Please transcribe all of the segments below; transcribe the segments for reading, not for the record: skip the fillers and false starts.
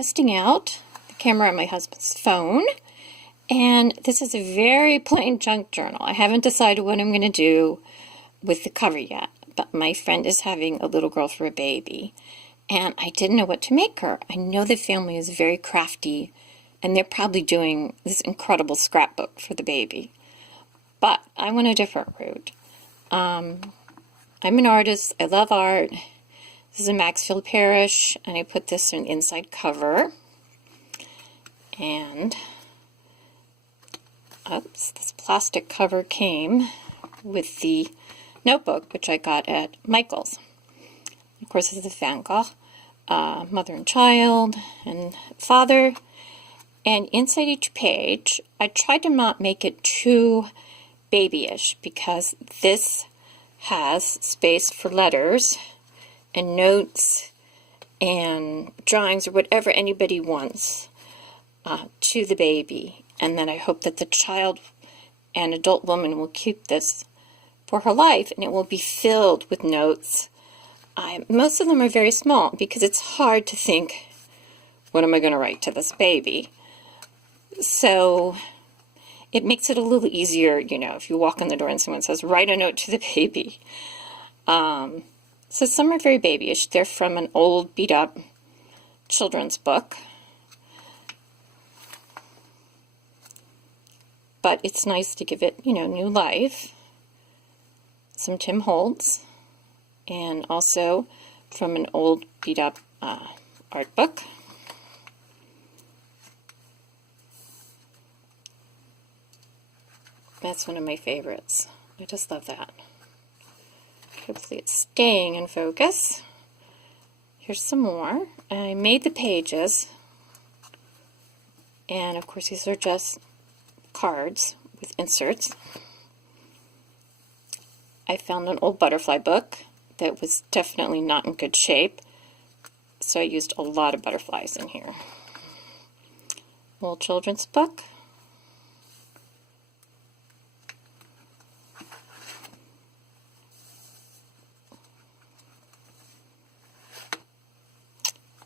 testing out the camera on my husband's phone, and this is a very plain junk journal. I haven't decided what I'm going to do with the cover yet, but my friend is having a little girl for a baby, and I didn't know what to make her. I know the family is very crafty, and they're probably doing this incredible scrapbook for the baby, but I went a different route. I'm an artist. I love art. This is a Maxfield Parrish, and I put this in inside cover. And, oops, this plastic cover came with the notebook, which I got at Michael's. Of course, this is a Van Gogh, mother and child, and father. And inside each page, I tried to not make it too babyish, because this has space for letters and notes and drawings or whatever anybody wants to the baby. And then I hope that the child and adult woman will keep this for her life, and it will be filled with notes. Most of them are very small, because it's hard to think, what am I going to write to this baby? So it makes it a little easier, you know, if you walk in the door and someone says, write a note to the baby. So some are very babyish. They're from an old, beat-up children's book. But it's nice to give it, you know, new life. Some Tim Holtz. And also from an old, beat-up art book. That's one of my favorites. I just love that. Hopefully it's staying in focus. Here's some more. I made the pages, and of course these are just cards with inserts. I found an old butterfly book that was definitely not in good shape, so I used a lot of butterflies in here. Old children's book.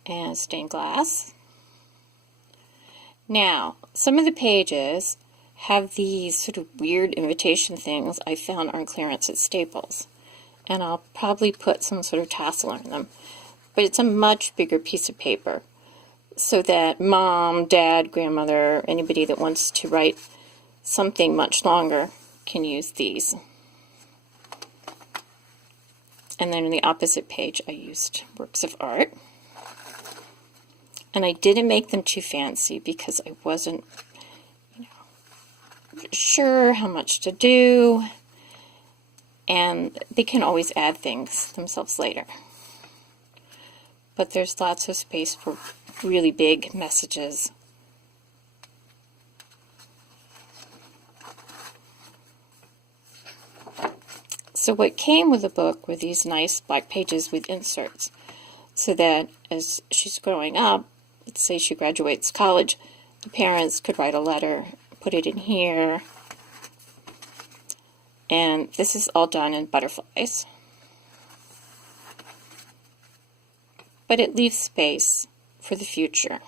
And stained glass. Now, some of the pages have these sort of weird invitation things I found on clearance at Staples. And I'll probably put some sort of tassel on them. But it's a much bigger piece of paper, so that mom, dad, grandmother, anybody that wants to write something much longer can use these. And then on the opposite page I used works of art. And I didn't make them too fancy, because I wasn't, you know, sure how much to do. And they can always add things themselves later. But there's lots of space for really big messages. So what came with the book were these nice black pages with inserts, so that as she's growing up, let's say she graduates college, the parents could write a letter, put it in here, and this is all done in butterflies. But it leaves space for the future.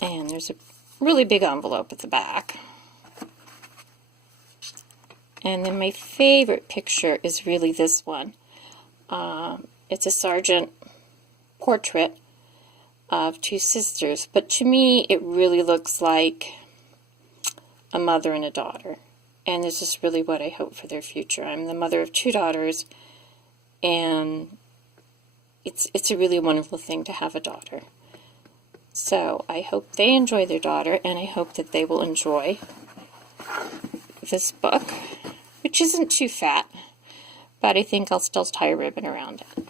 And there's a really big envelope at the back. And then my favorite picture is really this one. It's a sergeant portrait of two sisters, but to me it really looks like a mother and a daughter. And this is really what I hope for their future. I'm the mother of two daughters, and it's a really wonderful thing to have a daughter. So I hope they enjoy their daughter, and I hope that they will enjoy this book, which isn't too fat, but I think I'll still tie a ribbon around it.